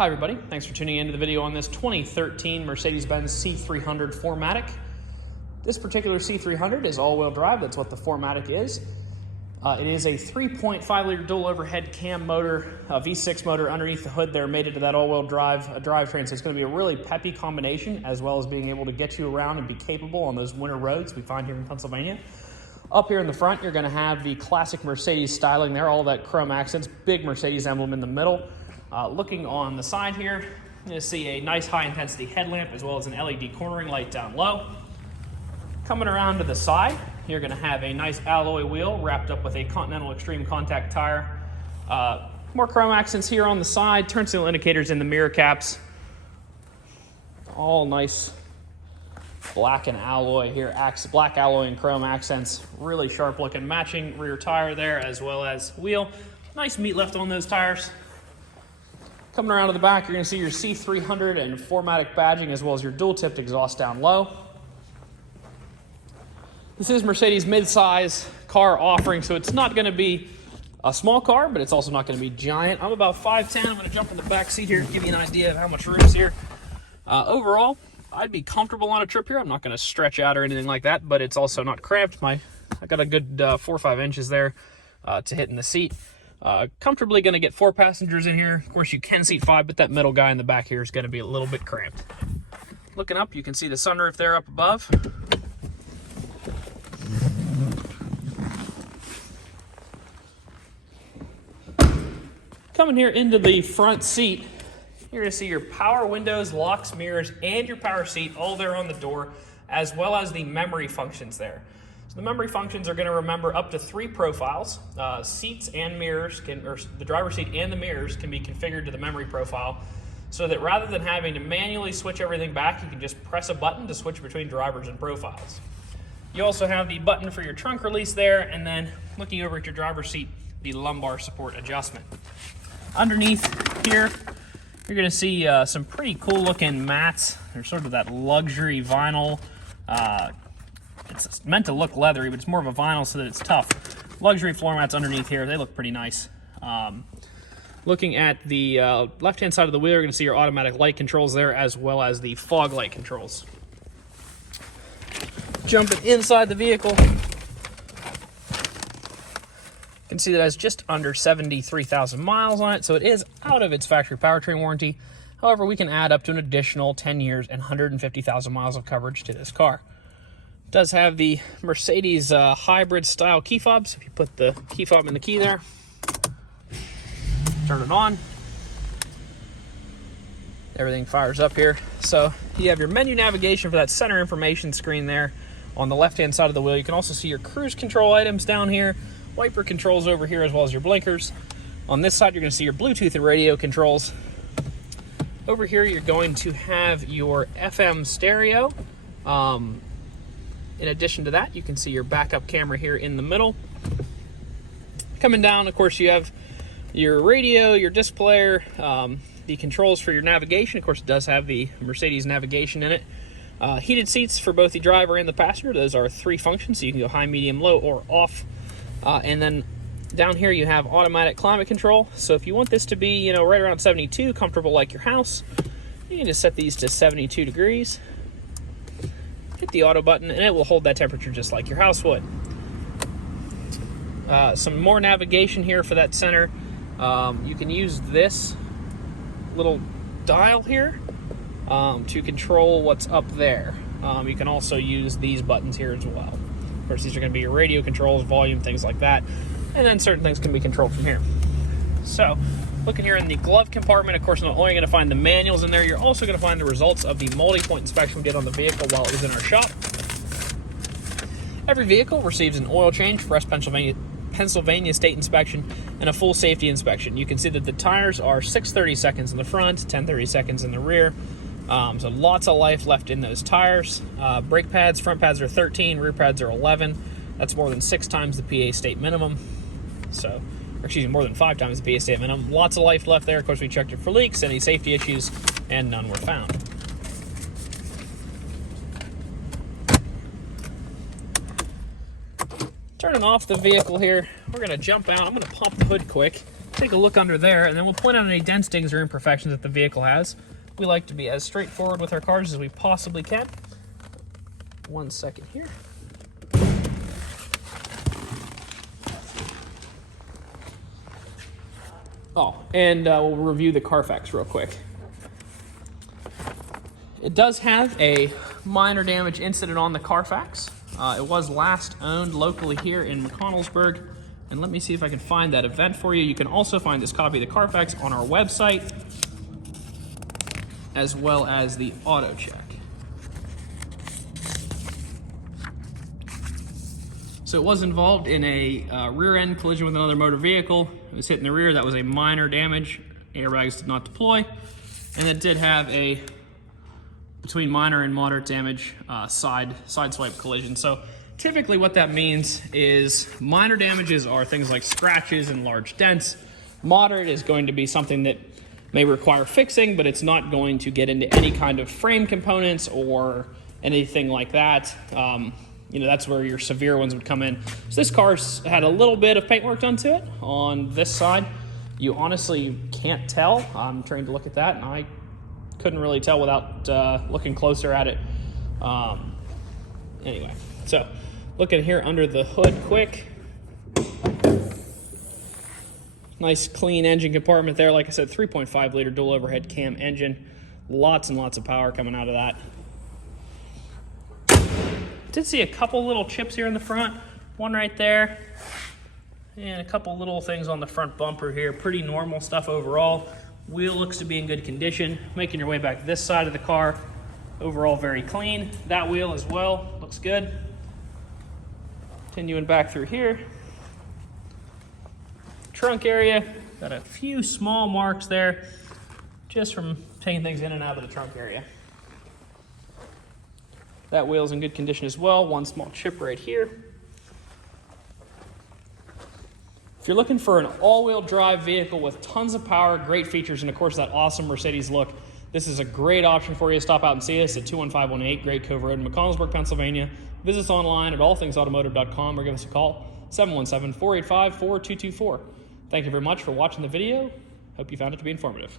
Hi everybody, thanks for tuning into the video on this 2013 Mercedes-Benz C300 4MATIC. This particular C300 is all-wheel drive, that's what the 4MATIC is. It is a 3.5 liter dual overhead cam motor, a V6 motor underneath the hood there, made into that all-wheel drive drivetrain. So it's going to be a really peppy combination, as well as being able to get you around and be capable on those winter roads we find here in Pennsylvania. Up here in the front, you're going to have the classic Mercedes styling there, all that chrome accents, big Mercedes emblem in the middle. Looking on the side here, you're going to see a nice high-intensity headlamp as well as an LED cornering light down low. Coming around to the side, you're going to have a nice alloy wheel wrapped up with a Continental Extreme contact tire. More chrome accents here on the side, turn signal indicators in the mirror caps. All nice black and alloy here, black alloy and chrome accents. Really sharp looking, matching rear tire there as well as wheel. Nice meat left on those tires. Coming around to the back, you're going to see your C300 and 4MATIC badging as well as your dual-tipped exhaust down low. This is Mercedes mid-size car offering, so it's not going to be a small car, but it's also not going to be giant. I'm about 5'10". I'm going to jump in the back seat here to give you an idea of how much room is here. Overall, I'd be comfortable on a trip here. I'm not going to stretch out or anything like that, but it's also not cramped. I got a good 4 or 5 inches there to hit in the seat. Comfortably going to get 4 passengers in here. Of course, you can seat 5, but that middle guy in the back here is going to be a little bit cramped. Looking up, you can see the sunroof there up above. Coming here into the front seat, you're going to see your power windows, locks, mirrors, and your power seat all there on the door, as well as the memory functions there. So the memory functions are going to remember up to 3 profiles. Seats and mirrors, or the driver's seat and the mirrors can be configured to the memory profile, so that rather than having to manually switch everything back, you can just press a button to switch between drivers and profiles. You also have the button for your trunk release there, and then looking over at your driver's seat, the lumbar support adjustment. Underneath here, you're going to see some pretty cool looking mats. They're sort of that luxury vinyl. It's meant to look leathery, but it's more of a vinyl so that it's tough. Luxury floor mats underneath here, they look pretty nice. Looking at the left-hand side of the wheel, you're going to see your automatic light controls there, as well as the fog light controls. Jumping inside the vehicle, you can see that it has just under 73,000 miles on it, so it is out of its factory powertrain warranty. However, we can add up to an additional 10 years and 150,000 miles of coverage to this car. It does have the Mercedes hybrid style key fob, so if you put the key fob in the key there, turn it on, everything fires up here. So you have your menu navigation for that center information screen there on the left-hand side of the wheel. You can also see your cruise control items down here, wiper controls over here, as well as your blinkers. On this side, you're going to see your Bluetooth and radio controls. Over here, you're going to have your FM stereo. In addition to that, you can see your backup camera here in the middle. Coming down, of course, you have your radio, your disc player, the controls for your navigation. Of course, it does have the Mercedes navigation in it. Heated seats for both the driver and the passenger. Those are 3 functions, so you can go high, medium, low, or off. And then down here you have automatic climate control. So if you want this to be, right around 72, comfortable like your house, you can just set these to 72 degrees. Hit the auto button, and it will hold that temperature just like your house would. Some more navigation here for that center. You can use this little dial here to control what's up there. You can also use these buttons here as well. Of course, these are going to be your radio controls, volume, things like that. And then certain things can be controlled from here. So, looking here in the glove compartment, of course, not only going to find the manuals in there, you're also going to find the results of the multi-point inspection we did on the vehicle while it was in our shop. Every vehicle receives an oil change, fresh Pennsylvania state inspection, and a full safety inspection. You can see that the tires are 630 seconds in the front, 1030 seconds in the rear. So lots of life left in those tires. Brake pads, front pads are 13, rear pads are 11. That's more than 6 times the PA state minimum. So, or excuse me, more than 5 times the PA state minimum. Lots of life left there. Of course, we checked it for leaks, any safety issues, and none were found. Turning off the vehicle here, we're going to jump out. I'm going to pop the hood quick take a look under there, and then we'll point out any dents, dings, or imperfections that the vehicle has. We like to be as straightforward with our cars as we possibly can. 1 second here. Oh, and we'll review the Carfax real quick. It does have a minor damage incident on the Carfax. It was last owned locally here in McConnellsburg. And let me see if I can find that event for you. You can also find this copy of the Carfax on our website, as well as the auto check. So it was involved in a rear end collision with another motor vehicle. It was hit in the rear. That was a minor damage. Airbags did not deploy. And it did have a, between minor and moderate damage, side swipe collision. So typically what that means is minor damages are things like scratches and large dents. Moderate is going to be something that may require fixing, but it's not going to get into any kind of frame components or anything like that. You know, that's where your severe ones would come in. So this car's had a little bit of paintwork done to it on this side. You honestly can't tell. I'm trying to look at that, and I couldn't really tell without looking closer at it. Anyway, so looking here under the hood quick. Nice clean engine compartment there. Like I said, 3.5 liter dual overhead cam engine. Lots and lots of power coming out of that. Did see a couple little chips here in the front. One right there. And a couple little things on the front bumper here. Pretty normal stuff overall. Wheel looks to be in good condition. Making your way back this side of the car. Overall very clean. That wheel as well. Looks good. Continuing back through here. Trunk area. Got a few small marks there just from taking things in and out of the trunk area. That wheel's in good condition as well. One small chip right here. If you're looking for an all-wheel drive vehicle with tons of power, great features, and of course that awesome Mercedes look, this is a great option for you. Stop out and see us at 21518 Great Cove Road in McConnellsburg, Pennsylvania. Visit us online at allthingsautomotive.com or give us a call, 717-485-4224. Thank you very much for watching the video. Hope you found it to be informative.